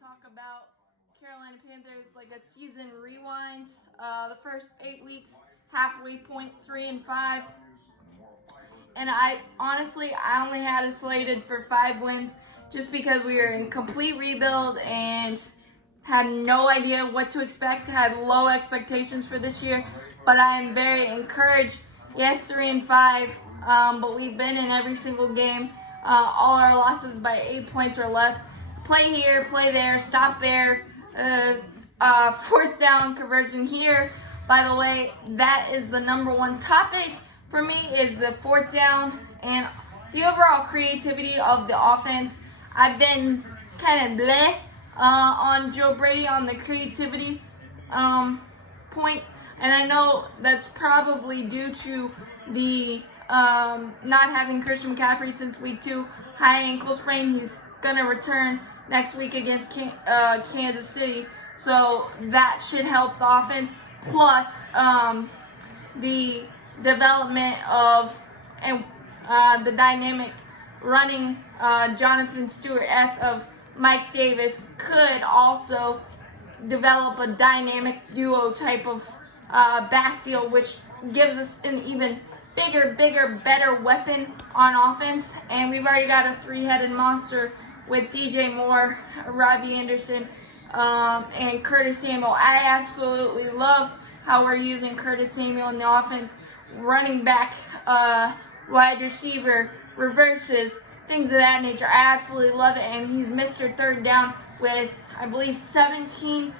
talk about Carolina Panthers like a season rewind. The first 8 weeks, halfway point, 3-5. And I only had it slated for 5 wins just because we were in complete rebuild and had no idea what to expect, had low expectations for this year. But I am very encouraged. Yes, 3-5, but we've been in every single game. All our losses by 8 points or less. Play here, play there, stop there. Fourth down conversion here. By the way, that is the number one topic for me, is the fourth down and the overall creativity of the offense. I've been kind of bleh on Joe Brady on the creativity point, and I know that's probably due to the not having Christian McCaffrey since week 2, high ankle sprain. He's gonna return next week against Kansas City, so that should help the offense. Plus, the development of and the dynamic running Jonathan Stewart-esque of Mike Davis could also develop a dynamic duo type of backfield, which gives us an even bigger, better weapon on offense. And we've already got a 3-headed monster with DJ Moore, Robbie Anderson, and Curtis Samuel. I absolutely love how we're using Curtis Samuel in the offense. Running back, wide receiver, reverses, things of that nature. I absolutely love it. And he's Mr. Third Down with, I believe, 17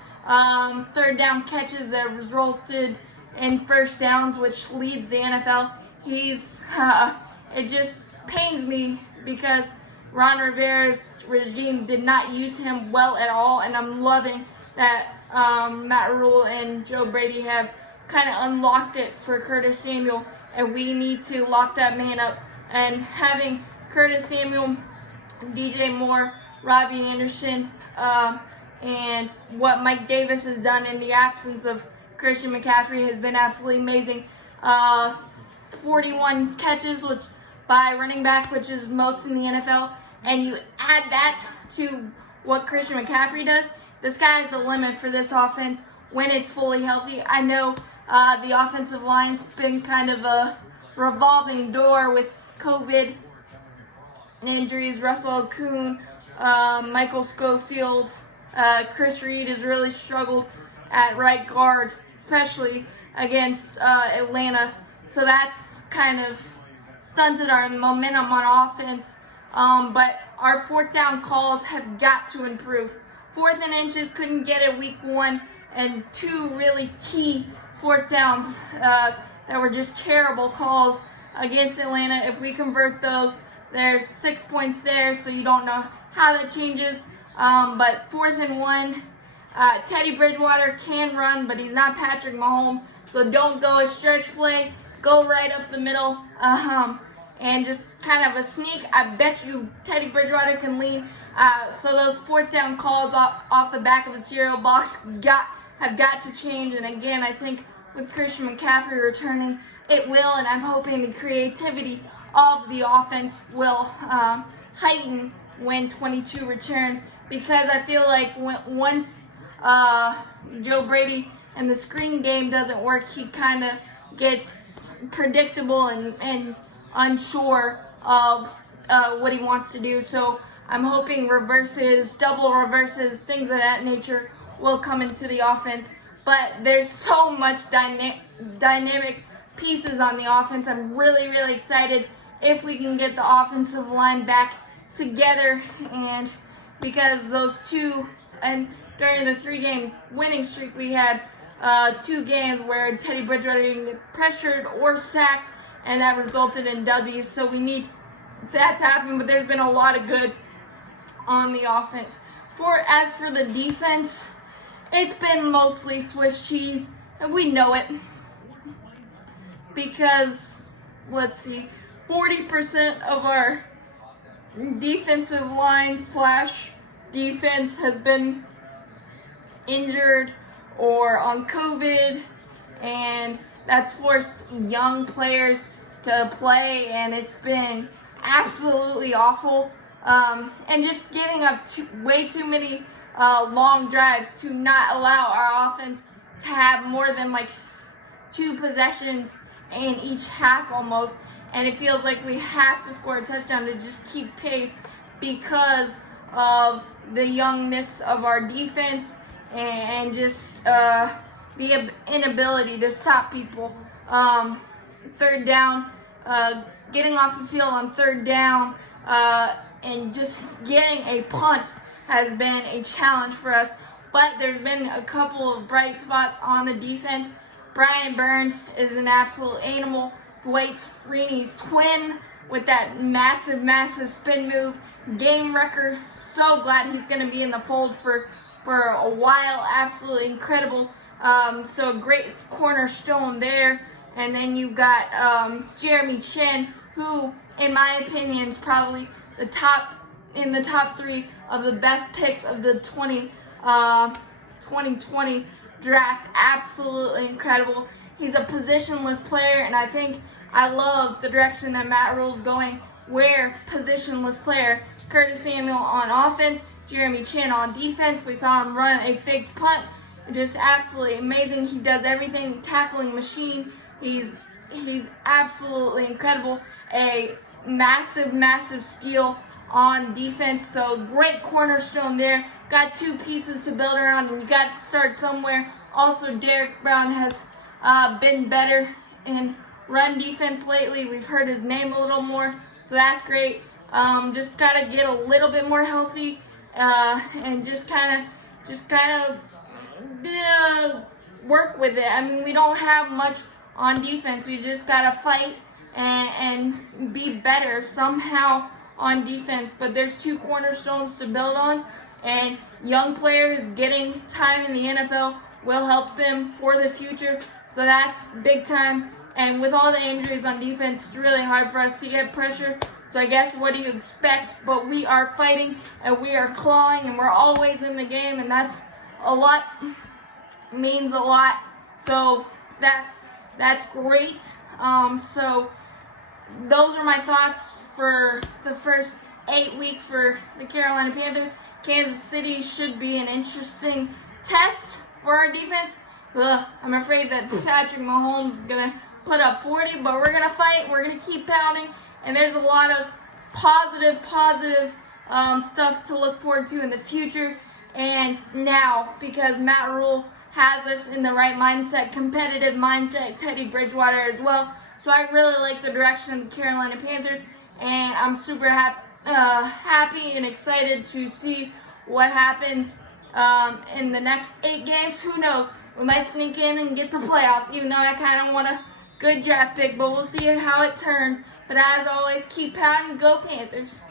third down catches that resulted in first downs, which leads the NFL. It just pains me because Ron Rivera's regime did not use him well at all, and I'm loving that Matt Rule and Joe Brady have kind of unlocked it for Curtis Samuel, and we need to lock that man up. And having Curtis Samuel, DJ Moore, Robbie Anderson, and what Mike Davis has done in the absence of Christian McCaffrey has been absolutely amazing. 41 catches by running back, which is most in the NFL, and you add that to what Christian McCaffrey does, the sky's the limit for this offense when it's fully healthy. I know the offensive line's been kind of a revolving door with COVID injuries. Russell Okung, Michael Schofield, Chris Reed has really struggled at right guard, especially against Atlanta. So that's kind of stunted our momentum on offense. But our fourth down calls have got to improve. 4th and inches, couldn't get it week 1, and 2 really key fourth downs that were just terrible calls against Atlanta. If we convert those, there's 6 points there, so you don't know how that changes. But 4th and 1, Teddy Bridgewater can run, but he's not Patrick Mahomes, so don't go a stretch play. Go right up the middle, and just kind of a sneak. I bet you Teddy Bridgewater can lean. So those fourth down calls off the back of the cereal box have got to change. And again, I think with Christian McCaffrey returning, it will. And I'm hoping the creativity of the offense will heighten when 22 returns, because I feel like once Joe Brady and the screen game doesn't work, he kind of gets predictable and unsure of what he wants to do. So I'm hoping reverses, double reverses, things of that nature will come into the offense. But there's so much dynamic pieces on the offense. I'm really excited if we can get the offensive line back together, and because those 2, and during the 3-game winning streak, we had 2 games where Teddy Bridgewater didn't get pressured or sacked, and that resulted in W's. So we need that to happen, but there's been a lot of good on the offense. As for the defense, it's been mostly Swiss cheese, and we know it. Because, 40% of our defensive line / defense has been injured or on COVID, and that's forced young players to play, and it's been absolutely awful. And just giving up way too many long drives to not allow our offense to have more than like 2 possessions in each half almost. And it feels like we have to score a touchdown to just keep pace because of the youngness of our defense and just the inability to stop people. Third down, getting off the field on third down and just getting a punt has been a challenge for us. But there's been a couple of bright spots on the defense. Brian Burns is an absolute animal. Dwight Freeney's twin with that massive spin move. Game record. So glad he's going to be in the fold for a while. Absolutely incredible. So great cornerstone there. And then you've got Jeremy Chin, who, in my opinion, is probably in the top 3 of the best picks of the 2020 draft. Absolutely incredible. He's a positionless player, and I love the direction that Matt Rule's going, where positionless player, Curtis Samuel on offense, Jeremy Chin on defense. We saw him run a fake punt. Just absolutely amazing. He does everything, tackling machine. He's absolutely incredible. A massive steal on defense. So great cornerstone there. Got 2 pieces to build around, and you got to start somewhere. Also, Derek Brown has been better in run defense lately. We've heard his name a little more, so that's great. Just gotta get a little bit more healthy, and just kind of work with it. I mean, we don't have much on defense. We just gotta fight and be better somehow on defense. But there's 2 cornerstones to build on, and young players getting time in the NFL will help them for the future. So that's big time. And with all the injuries on defense, it's really hard for us to get pressure. So I guess what do you expect? But we are fighting and we are clawing and we're always in the game, and that's a lot, means a lot. So that's great. So those are my thoughts for the first 8 weeks for the Carolina Panthers. Kansas City should be an interesting test for our defense. I'm afraid that Patrick Mahomes is going to put up 40, but we're going to fight. We're going to keep pounding. And there's a lot of positive stuff to look forward to in the future and now, because Matt Rule has us in the right mindset, competitive mindset, Teddy Bridgewater as well. So I really like the direction of the Carolina Panthers, and I'm super happy and excited to see what happens in the next 8 games. Who knows? We might sneak in and get the playoffs, even though I kind of want a good draft pick, but we'll see how it turns. But as always, keep pounding. Go Panthers.